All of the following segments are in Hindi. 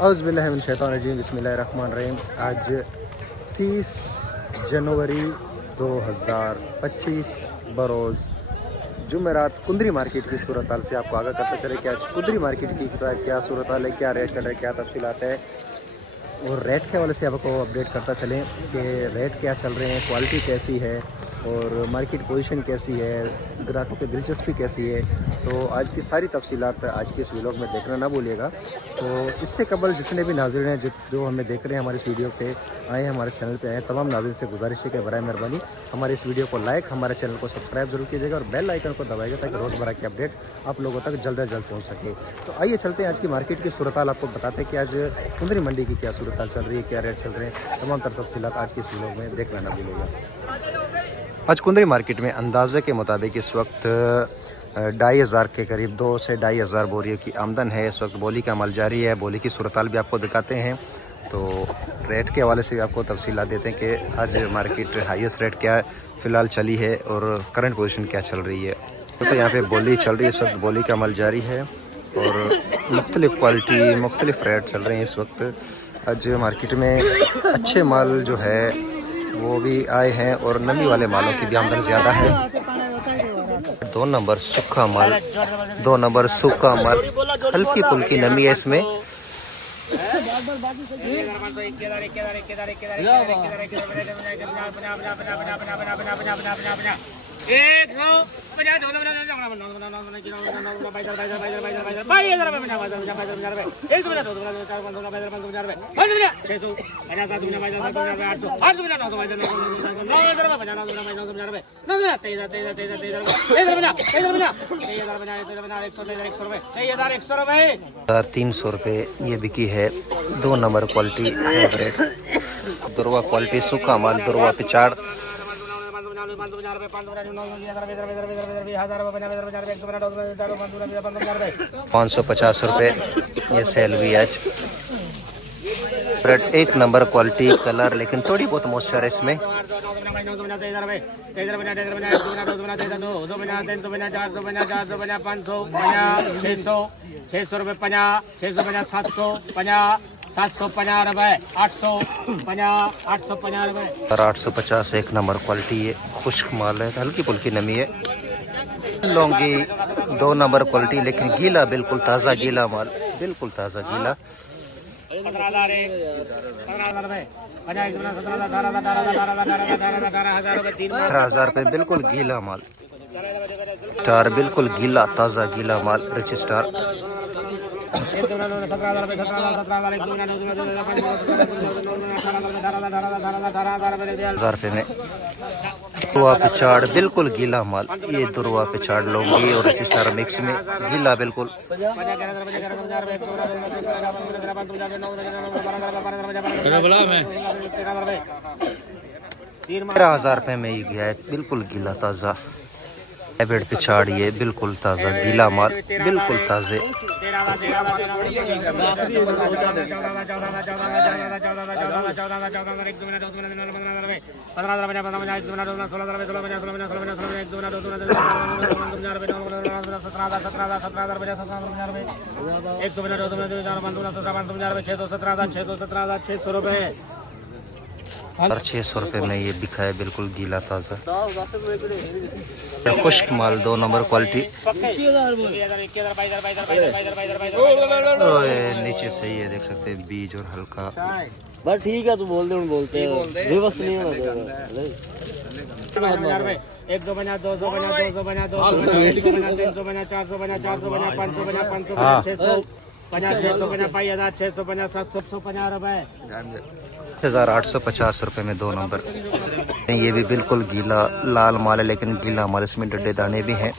औज़ुबिल्लाहिमिनश्शैतानिर्रजीम बिस्मिल्लाहिर्रहमानिर्रहीम। आज 30 जनवरी 2025 बरोज़ जुमेरात कुंदरी मार्केट की सूरत हाल से आपको आगाह करता चले कि आज कुंदरी मार्केट की क्या सूरत हाल है, क्या रेट चल रहा है, क्या तफसीलात है और रेट के हवाले से आपको अपडेट करता चलें कि रेट क्या चल रहे हैं, क्वालिटी कैसी है और मार्केट पोजीशन कैसी है, ग्राहकों की दिलचस्पी कैसी है। तो आज की सारी तफसीलात आज के इस व्लॉग में देखना ना भूलिएगा। तो इससे कबल जितने भी नाज़रीन हैं जो हमें देख रहे हैं, हमारे इस वीडियो पे आए हैं, हमारे चैनल पे आए हैं, तमाम नाज़रीन से गुजारिश है कि बराए मेहरबानी हमारे इस वीडियो को लाइक, हमारे चैनल को सब्सक्राइब जरूर कीजिएगा और बेल आइकन को दबाइएगा ताकि रोज़मर्रा की अपडेट आप लोगों तक जल्द से जल्द पहुँच सके। तो आइए चलते हैं आज की मार्केट की सूरत हाल आपको बताते हैं कि आज कुंदरी मंडी की क्या सूरत हाल चल रही है, क्या रेट चल रहे हैं, तमाम तर तफसीलात आज की इस व्लॉग में देखना ना भूलिएगा। आज कुंदरी मार्केट में अंदाजे के मुताबिक इस वक्त 2500 के करीब 2 से 2500 बोरियों की आमदन है। इस वक्त बोली का अमल जारी है। बोली की सूरत हाल भी आपको दिखाते हैं। तो रेट के हवाले से भी आपको तफसीलात देते हैं कि आज मार्केट हाईएस्ट रेट क्या फ़िलहाल चली है और करंट पोजीशन क्या चल रही है। तो यहाँ पे बोली चल रही है, इस वक्त बोली का अमल जारी है और मुख्तलिफ़ क्वालिटी मुख्तलिफ़ रेट चल रहे हैं इस वक्त। आज मार्केट में अच्छे माल जो है वो भी आए हैं और नमी वाले मालों की भी आमदन ज़्यादा है। 2 नंबर सूखा माल, 2 नंबर सूखा माल, हल्की फुल्की नमी है इसमें। ₹300 ये बिकी है। 2 नंबर क्वालिटी हाइब्रिड दुरवा क्वालिटी सूखा माल, दुरवा पिचाड़। ₹550 ये सेल भी आज। ब्रेड 1 नंबर क्वालिटी कलर, लेकिन थोड़ी बहुत मॉइस्चर है इसमें। ₹850 1 नंबर क्वालिटी है। खुश्क माल है, हल्की फुल्की नमी है। लौंगी 2 नंबर क्वालिटी, लेकिन गीला, बिल्कुल ताज़ा गीला माल, बिल्कुल ताज़ा गीला। 18,000 रुपये बिल्कुल गीला माल। स्टार बिल्कुल गीला ताज़ा गीला माल, रिच स्टार। 1000 रुपये में दुरवा पिचाड़ बिल्कुल गीला माल। ये दुरवा पिचाड़ लौंगी और रिच स्टार मिक्स में गीला बिल्कुल। 13,000 रुपये में ये गया है, बिल्कुल गीला ताज़ा हाइब्रिड पिचाड़। ये बिल्कुल ताज़ा गीला माल, बिल्कुल ताज़े। 600 रुपये में ये बिका है, बिल्कुल गीला ताज़ा। खुश्क माल 2 नंबर क्वालिटी। नीचे से ये देख सकते हैं बीज और हल्का। बस ठीक है, तू बोल दे, बोलते हैं बस नहीं होना। 1 2 बना 2 2 बना 2 2 बना 2 3 बना 4 बना 4 बना 5 बना 5 बना 600 बना 600 बना 5,600 बना 750 रुपए। 1850 रुपये में 2 नंबर। ये भी बिल्कुल गीला लाल माल है, लेकिन गीला माल, इसमें डड्डे दाने भी हैं।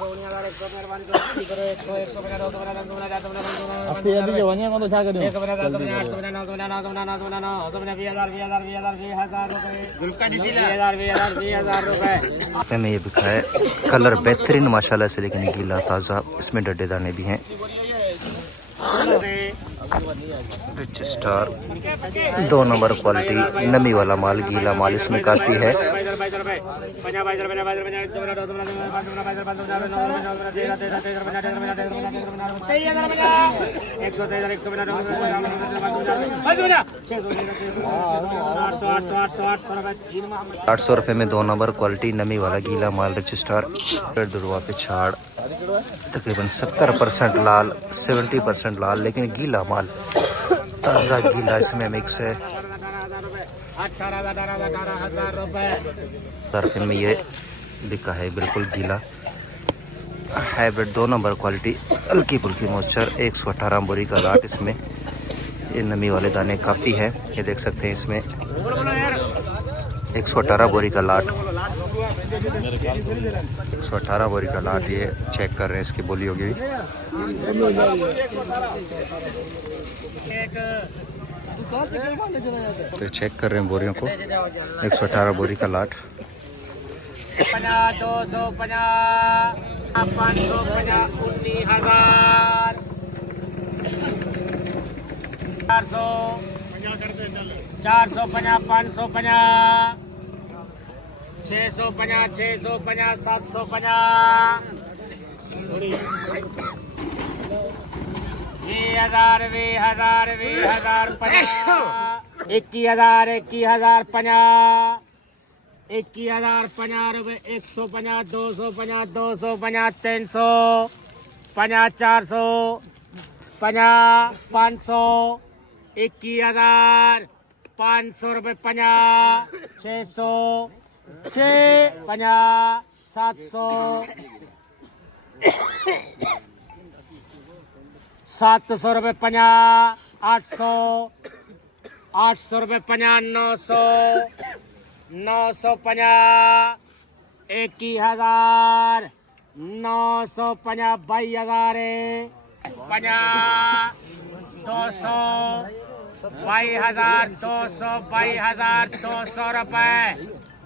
1000 में ये बिका है। कलर बेहतरीन माशाल्लाह से, लेकिन गीला ताज़ा, इसमें डड्डे दाने भी हैं। रिच स्टार 2 नंबर क्वालिटी नमी वाला माल, गीला माल इसमें काफ़ी है। ₹800 में 2 नंबर क्वालिटी नमी वाला गीला माल रिच स्टार। दुर्वा पे छाड़ तकरीबन 70% लाल, 70% लाल, लेकिन गीला माल ताज़ा गीला इसमें मिक्स है। 18,000 में ये बिका है, बिल्कुल गीला हाइब्रिड 2 नंबर क्वालिटी, हल्की फुल्की मॉइस्चर। 118 बोरी का लाट इसमें। ये नमी वाले दाने काफ़ी है, ये देख सकते हैं इसमें 118 बोरी का लाट, 118 बोरी का लाट। ये चेक कर रहे हैं, इसकी बोली होगी। तो चेक कर रहे हैं बोरियों को, 118 बोरी का लाट। 250, 550, 19,000, 450, 550, 650, 650, 750, 20,000, 20,000, 20,000, 50, 21,000, 21,000, 50, 21,000, 50 रुपये, 150, 250, 250, 300, 50, 400, 50, 500, 21,000, 500 रुपये, 50, 600, 50, 700, 700 रुपये, 50, 800, 800 रुपये, 50, 900, 950, 21,000, 950, 22,000, 50, 200, 22,000, 200, 22,000, 200 रुपये,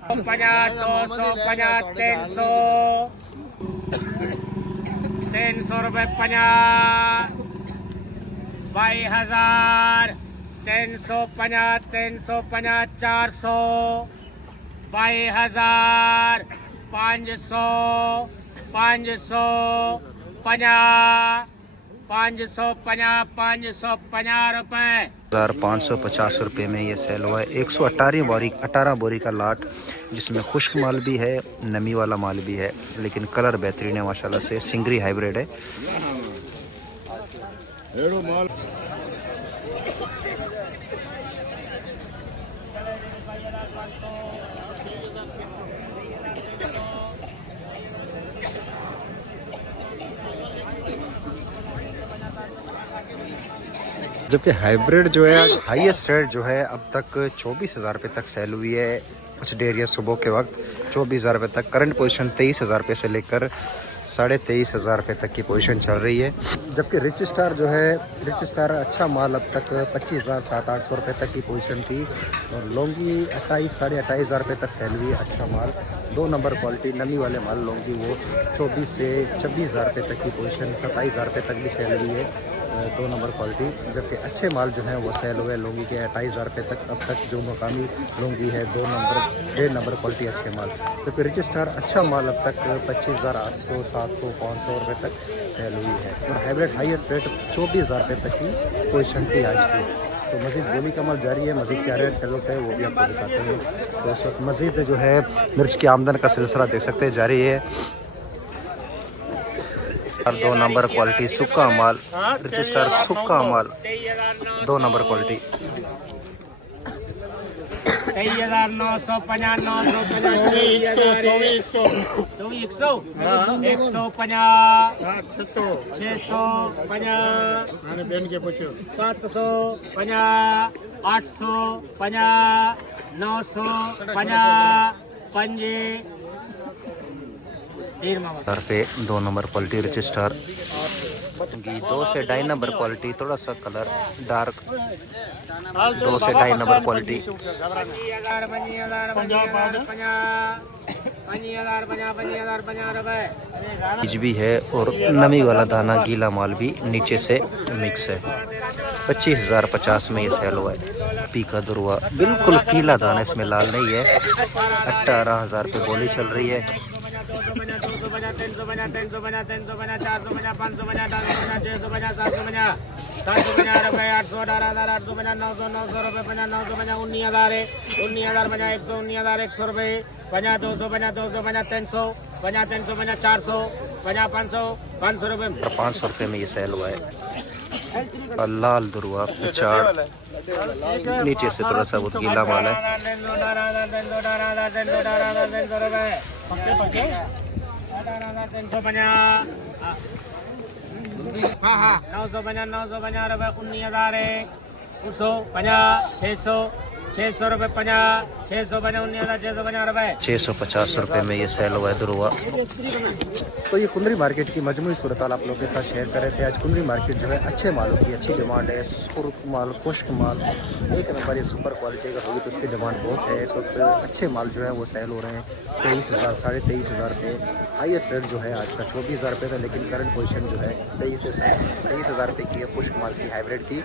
50, 250, 300, 300 रुपये, 50, 22,000, 350, 350, 400, 22,000, 500, 550, 550, 550 रुपये। 550 रुपये में ये सेल हुआ है। 118 बोरी का लाट, जिसमें खुश्क माल भी है, नमी वाला माल भी है, लेकिन कलर बेहतरीन है माशाल्लाह से। सिंगरी हाइब्रिड है। जबकि हाइब्रिड जो है हाईएस्ट रेट जो है अब तक 24,000 रुपये तक सेल हुई है। कुछ डेरिया सुबह के वक्त 24,000 रुपये तक, करंट पोजीशन 23,000 रुपये से लेकर 23,500 रुपये तक की पोजीशन चल रही है। जबकि रिच स्टार जो है, रिच स्टार अच्छा माल अब तक 25,000 700-800 रुपये तक की पोजीशन थी, और लौंगी 28 साढ़े 28,000 रुपये तक सेल हुई है। अच्छा माल 2 नंबर क्वालिटी नमी वाले माल लौंगी वो 24 से 26,000 रुपये तक की पोजीशन, 27,000 रुपये तक भी सेल हुई है 2 नंबर क्वालिटी। जबकि अच्छे माल जो हैं वो सेल हुए लौंगी के 28,000 रुपये तक अब तक जो मकामी लौंगी है 2 नंबर 1.5 नंबर क्वालिटी अच्छे माल। जबकि रिच स्टार अच्छा माल अब तक 25,800 700 500 रुपये तक सेल हुई है, और हाइब्रिड हाईएस्ट रेट 24,000 रुपये तक की पोजीशन थी आज की। तो मज़ीद गोली का माल जारी है, मज़ीद क्या रेट चलते हैं वो भी आपको दिखाते हैं। तो इस वक्त मज़ीद जो है मिर्च की आमदन का सिलसिला देख सकते हैं जारी है। 2 नंबर क्वालिटी सूखा माल, रजिस्टर सूखा माल 2 नंबर क्वालिटी। 23,950, 950, 150, 750, 850, 950, 5 पे 2 नंबर क्वालिटी रिच स्टार की। 2 से 2.5 नंबर क्वालिटी, थोड़ा सा कलर डार्क, 2 से 2.5 नंबर क्वालिटी। बीज भी है और नमी वाला दाना गीला माल भी नीचे से मिक्स है। 25,050 में ये सेल हुआ है। पीका दुरुआ बिल्कुल पीला दाना, इसमें लाल नहीं है। 18,000 रुपये बोली चल रही है। 500 रुपये में ये सेल हुआ है। और लाल दुरुआ पिचाड़, नीचे से थोड़ा सा बहुत गीला माल है। 650 रुपये में ये सेल हुआ है दुरुआ। तो ये कुंदरी मार्केट की मजमूई सूरत आप लोगों के साथ शेयर कर रहे थे। आज कुंदरी मार्केट जो है अच्छे मालों की अच्छी डिमांड है। सुर्ख माल, खुश्क माल एक नंबर, ये सुपर क्वालिटी अगर होगी तो उसकी डिमांड बहुत है। इस वक्त अच्छे माल जो है वो सेल हो रहे हैं 23,000, 23,500 रुपये। हाईएस्ट रेट जो है आज का 24,000 रुपये था, लेकिन करंट पोजीशन जो है 23,000 रुपये की है खुश्क माल की, हाइब्रिड की।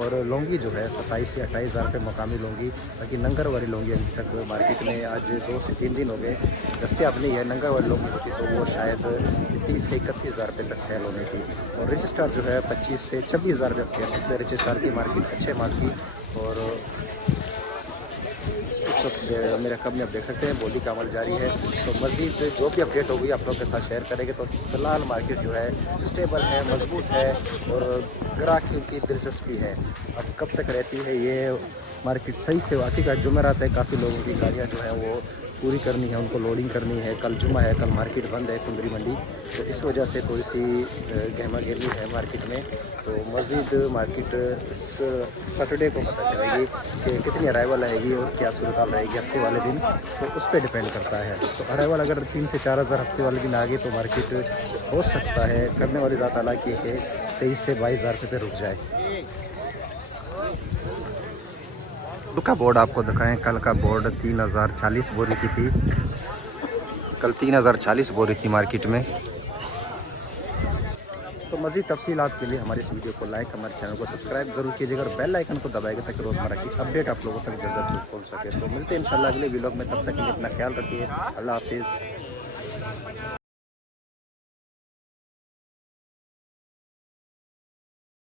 और लौंगी जो है 27 से 28,000 रुपये मकामी लौंगी। बाकी नंगर वाली लौंगी अभी तक मार्केट में आज 2 से 3 दिन हो गए दस्तियाब नहीं है। नंगर वाली लौंगी होती तो वो शायद 30 से 31,000 रुपये तक सेल होने की। और रजिस्टार जो है 25 से 26,000 रुपये कह सकते हैं रजिस्टार की मार्केट अच्छे माल की। और इस वक्त मेरा कम में आप देख सकते हैं बोली का अमल जारी है। तो मज़ीद जो भी अपडेट होगी आप लोग के साथ शेयर करेंगे। तो फिलहाल मार्केट जो है स्टेबल है, मजबूत है और ग्राहकियों की दिलचस्पी है। अब कब तक रहती है ये मार्केट सही से, वाकई का जुमेरात है, काफ़ी लोगों की गाड़ियाँ जो है वो पूरी करनी है, उनको लोडिंग करनी है। कल जुमा है, कल मार्केट बंद है कुंदरी मंडी, तो इस वजह से थोड़ी सी गहमा गहमी है मार्केट में। तो मज़ीद मार्केट इस सैटरडे को पता चलेगी कि कितनी अराइवल आएगी और क्या सूरत रहेगी हफ्ते वाले दिन, तो उस पर डिपेंड करता है। तो अराइवल अगर 3 से 4,000 हफ्ते वाले दिन आ गए तो मार्केट हो सकता है, करने वाली ज़्यादा हालांकि है 23 से 22,000 रुपये पर रुक जाए। का बोर्ड आपको दिखाएं, कल का बोर्ड 3,040 बोरी की थी, कल 3,040 बोरी थी मार्केट में। तो मज़ीद तफसीलात के लिए हमारे इस वीडियो को लाइक, हमारे चैनल को सब्सक्राइब जरूर कीजिएगा और बेल आइकन को दबाएगा ताकि रोज़मर्रा की अपडेट आप लोगों तक जल्द पहुँच सके। तो मिलते हैं इंशाल्लाह अगले वीडियो में, तब तक के लिए अपना ख्याल रखिए। अल्लाह हाफिज़।